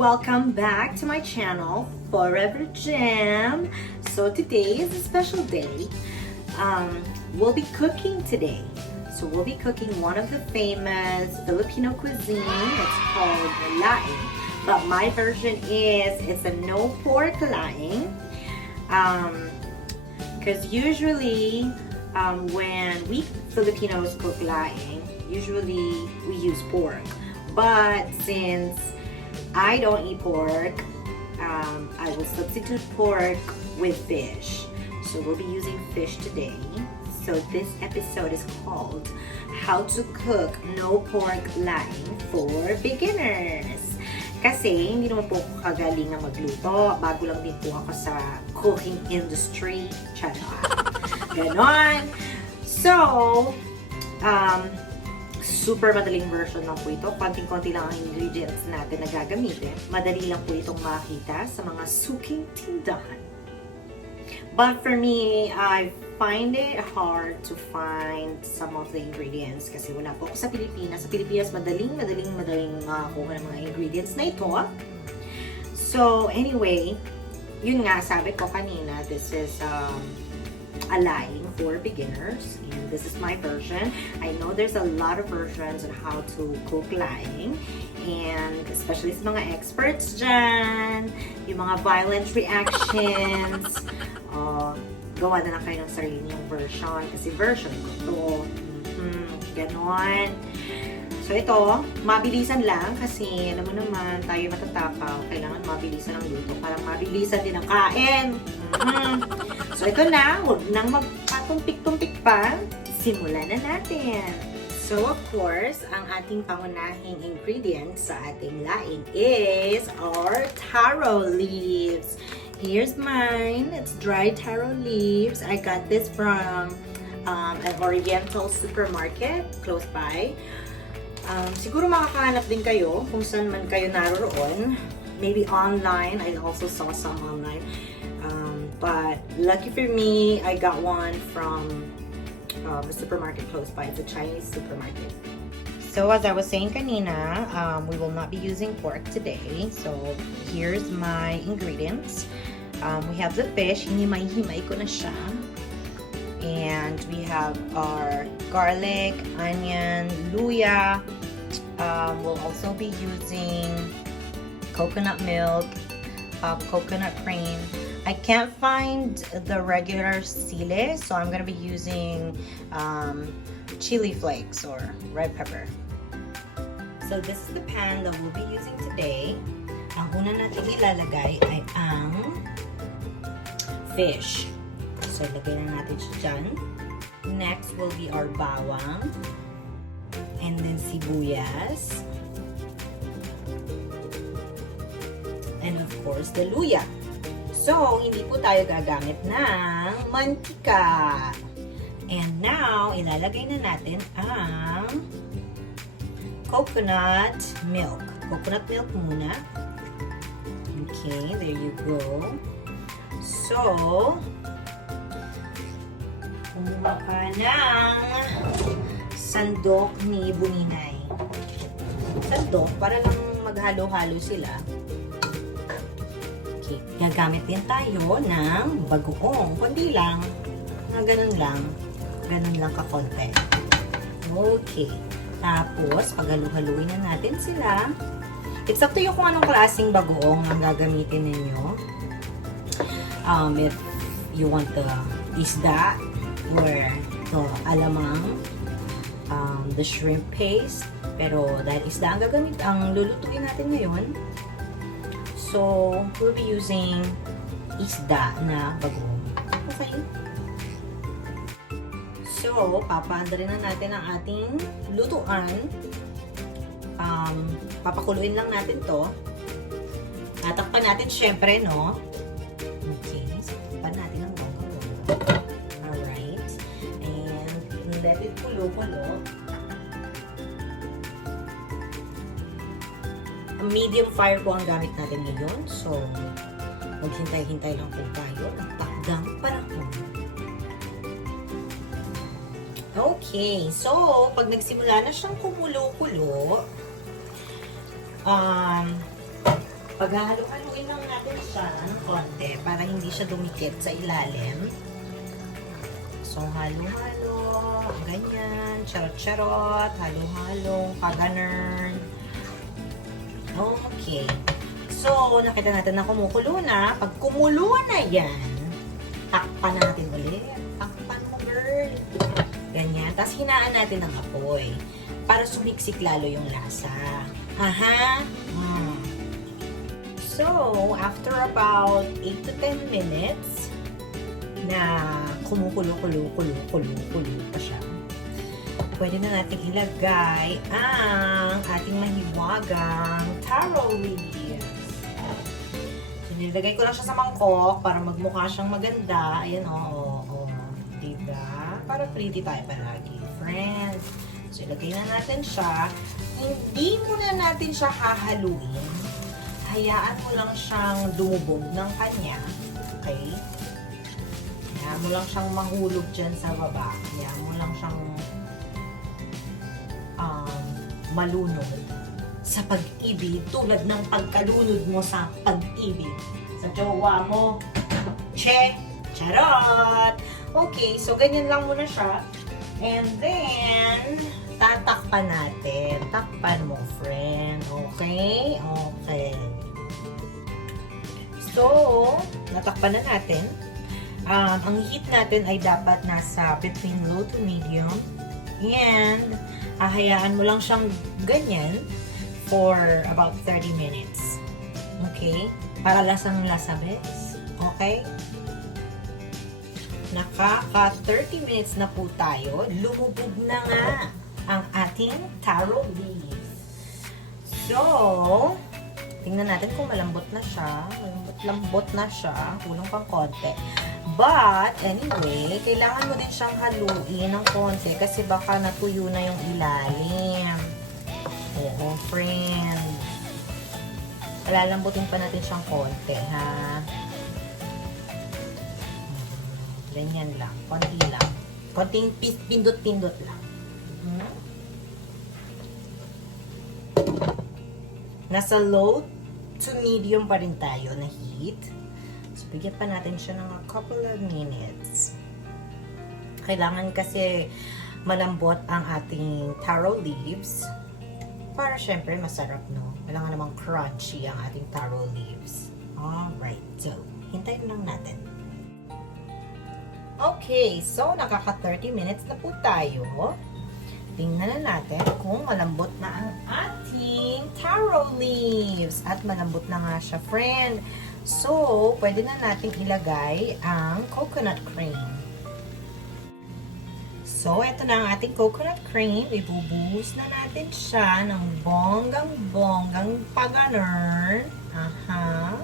Welcome back to my channel, Forever Jam. So today is a special day. We'll be cooking today. So we'll be cooking one of the famous Filipino cuisine. It's called laing. But my version is, it's a no pork laing. Because usually when we Filipinos cook laing, usually we use pork. But since I don't eat pork, I will substitute pork with fish. So we'll be using fish today. So this episode is called How to Cook No Pork Laing for Beginners. Kasi hindi naman po ako kagaling na magluto. Bago lang din po ako sa cooking industry. Charot. Ganon. So, super madaling version lang po ito. Konting-konti lang ang ingredients natin na gagamitin. Madali lang po itong makita sa mga suking tindahan. But for me, I find it hard to find some of the ingredients kasi wala po ako sa Pilipinas. Sa Pilipinas, madaling makakuha ng mga ingredients na ito. So, anyway, yun nga, sabi ko kanina, this is a laing for beginners, and this is my version. I know there's a lot of versions on how to cook laing, and especially sa mga experts dyan, yung mga violent reactions, gawa na lang kayo ng sarili niyong version, kasi version ko to. Ganon. So ito, mabilisan lang kasi alam mo naman, tayo matatakaw, kailangan mabilisan ang luto para mabilisan din ang kain. So ito na, huwag nang magpatumpik-tumpik pa, simulan na natin. So of course, ang ating pangunahing ingredient sa ating laing is our taro leaves. Here's mine. It's dried taro leaves. I got this from an Oriental supermarket close by. Siguro makakahanap din kayo kung saan man kayo naroon. Maybe online. I also saw some online. But lucky for me, I got one from a supermarket close by. It's a Chinese supermarket. So as I was saying kanina, we will not be using pork today. So here's my ingredients. We have the fish. Hinimay-himay ko na siya. And we have our garlic, onion, luya. We'll also be using coconut milk, coconut cream. I can't find the regular sile, so I'm going to be using chili flakes or red pepper. So this is the pan that we'll be using today. Ang una natin ilalagay ay ang fish. So lagay na natin siya dyan. Next will be our bawang. And then sibuyas. And of course, the luya. So, hindi po tayo gagamit ng mantika. And now, ilalagay na natin ang coconut milk. Coconut milk muna. Okay, there you go. So, kumuha ka ng sandok ni Buninay. Sandok, para lang maghalo-halo sila. Okay, gagamit din tayo ng bagoong. Kundi lang, ganun lang kakonte. Okay, tapos paghalo-haluin na natin sila. It's up to you kung anong klaseng bagoong ang gagamitin ninyo. If you want the isda or the alamang, the shrimp paste, pero dahil isda ang lulutuin natin ngayon, so we'll be using isda na bagoong. Okay? So, papaandarin na natin ang ating lutuan. Papakuluin lang natin to. Tatakpan natin syempre, no? Okay, so takpan natin ang bagoong. Alright. And let it kulo-kulo. Medium fire po ang gamit natin ngayon. So, maghintay-hintay lang po tayo ng takdang panahon. Okay. So, pag nagsimula na siyang kumulo-kulo, Paghahalo-haluin lang natin siya ng konti para hindi siya dumikit sa ilalim. So, halo-halo. Ganyan. Charot-charot. Halo-halo. Paganon. Okay. So, nakita natin na kumukulo na. Pag kumulo na yan, takpan natin ulit. Takpan mo, girl. Ganyan. Tapos, hinaan natin ang apoy para sumiksik lalo yung lasa. Aha. So, after about 8 to 10 minutes na kumukulo pa siya, pwede na natin ilagay ang ating mahiwagang taro leaves. So, nilagay ko lang siya sa mangkok para magmukha siyang maganda. Ayan, oo. Diba? Para pretty tayo palagi, friends. So, ilagay na natin siya. Hindi muna natin siya hahaluin. Hayaan mo lang siyang dumubog ng kanya. Okay? Hayaan mo lang siyang mahulog dyan sa baba. Hayaan mo lang siyang malunod sa pag-ibig tulad ng pagkalunod mo sa pag-ibig sa jowa mo. Che! Charot! Okay, so ganyan lang muna siya. And then, tatakpan natin. Takpan mo, friend. Okay? Okay. So, natakpan na natin. Ang heat natin ay dapat nasa between low to medium. And, hayaan mo lang siyang ganyan for about 30 minutes. Okay? Para lasang-lasa, bes. Okay? Nakaka 30 minutes na po tayo. Lumubog na nga ang ating taro leaves. So, tingnan natin kung malambot na siya. Malambot na siya. Kulang pang konti. But, anyway, kailangan mo din siyang haluin ng konti kasi baka natuyo na yung ilalim. Oo, friend. Lalambutin pa natin siyang konti, ha? Ganyan lang. Konti lang. Konting pindot-pindot lang. Nasa low to medium pa rin tayo na heat. So, bigyan pa natin siya ng a couple of minutes. Kailangan kasi malambot ang ating taro leaves para syempre masarap, no? Kailangan namang crunchy ang ating taro leaves. Alright. So, hintayin lang natin. Okay. So, nakaka 30 minutes na po tayo. Tingnan na natin kung malambot na ang ating taro leaves. At malambot na nga siya, friend. So, pwede na natin ilagay ang coconut cream. So, ito na ang ating coconut cream. Ibubuhos na natin siya ng bonggang-bonggang paganon. Aha.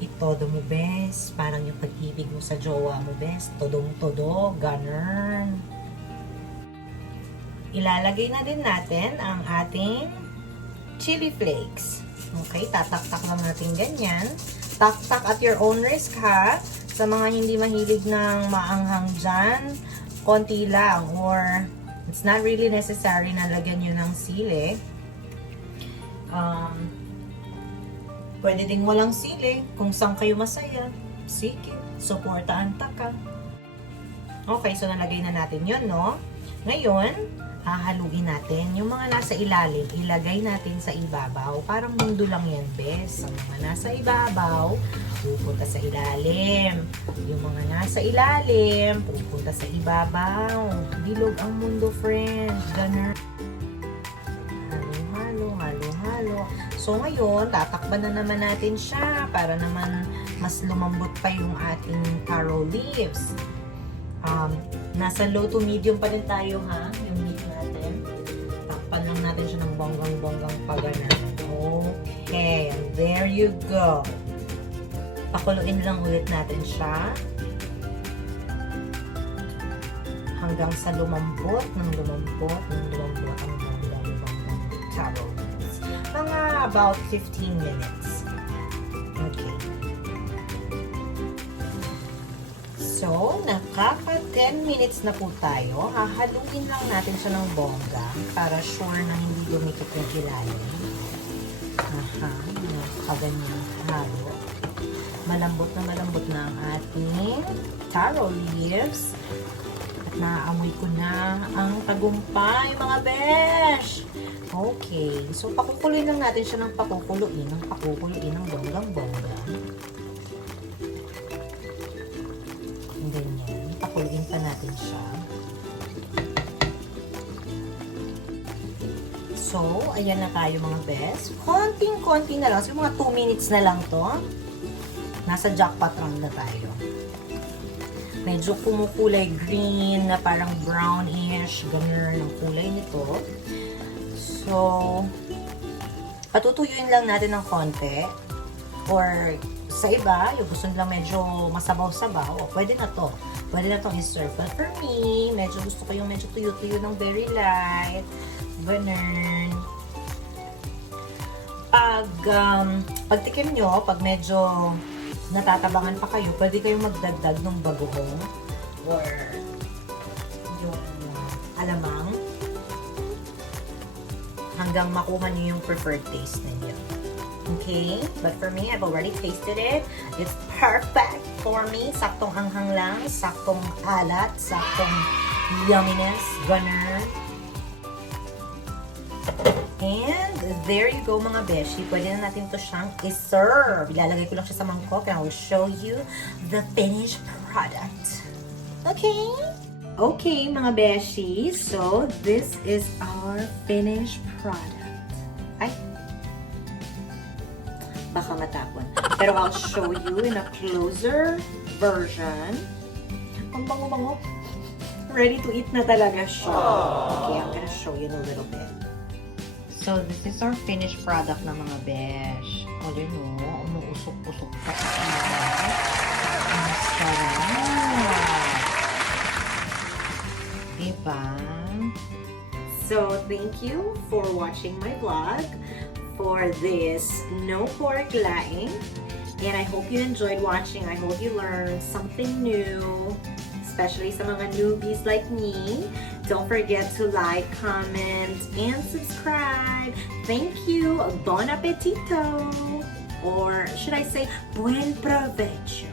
Itodo mo, bes. Parang yung pag-ibig mo sa jowa mo, bes. Todong-todo. Ganon. Ilalagay na din natin ang ating chili flakes. Okay, tatak-tak lang natin ganyan. Tak-tak at your own risk, ha. Sa mga hindi mahilig ng maanghang dyan, konti lang. Or, it's not really necessary na lagyan nyo ng sili. Pwede ding walang sili. Kung saan kayo masaya, sige, supportaan taka. Okay, so nalagay na natin yun, no? Ngayon, hahaluin natin yung mga nasa ilalim, ilagay natin sa ibabaw. Parang mundo lang yan, bes. Ang mga nasa ibabaw, pupunta sa ilalim. Yung mga nasa ilalim, pupunta sa ibabaw. Bilog ang mundo, friend. Ganun. Halo. So, ngayon, tatakban na naman natin siya para naman mas lumambot pa yung ating taro leaves. Nasa low to medium pa rin tayo, ha? Yung heat natin. Takpan lang natin siya ng bonggang-bonggang paganan. Okay. And there you go. Pakuluin lang ulit natin siya. Hanggang sa lumambot ang bonggang-bonggang taro leaves. Mga about 15 minutes. Okay. So, nakaka 10 minutes na po tayo. Hahaluin lang natin siya ng bongga para sure na hindi dumikit yung ilalim. Aha, kaganyan halo. Malambot na ang ating taro leaves. At naaamoy ko na ang tagumpay, mga besh! Okay, so pakukuluin lang natin siya ng pakukuluin ng bonggang-bongga. Ganyan, pakuluin pa natin siya. So, ayan na tayo mga best. Konting-konti na lang. So, mga 2 minutes na lang to. Nasa jackpot round na tayo. Medyo kumukulay green na parang brownish. Ganun ang kulay nito. So, patutuyuin lang natin ng konti. Or, sa iba, yung gusto nilang medyo masabaw-sabaw, pwede na to. Pwede na itong i-serve. But for me, medyo gusto ko yung medyo tuyo-tuyo ng very light. Ganun. Pagtikim nyo, pag medyo natatabangan pa kayo, pwede kayong magdagdag ng bagoong or yung alamang hanggang makuha nyo yung preferred taste ninyo. Okay? But for me, I've already tasted it. It's perfect for me. Saktong anghang lang, saktong alat, saktong yumminess, ganun. And there you go mga beshi. Pwede na natin ito siyang i-serve. Ilalagay ko lang siya sa mangkok and I will show you the finished product. Okay? Okay mga beshi. So, this is our finished product. Ay. Baka matapon. Pero I'll show you in a closer version. Ang bango-bango. Ready to eat na talaga siya. Okay, I'm gonna show you in a little bit. So, this is our finished product na mga besh. O, yun o, umuusok-usok pa sa iba. Ang sarap. Diba? So, thank you for watching my vlog for this no pork laing. And I hope you enjoyed watching. I hope you learned something new, especially sa mga newbies like me. Don't forget to like, comment, and subscribe. Thank you. Bon appetito. Or should I say, buen provecho.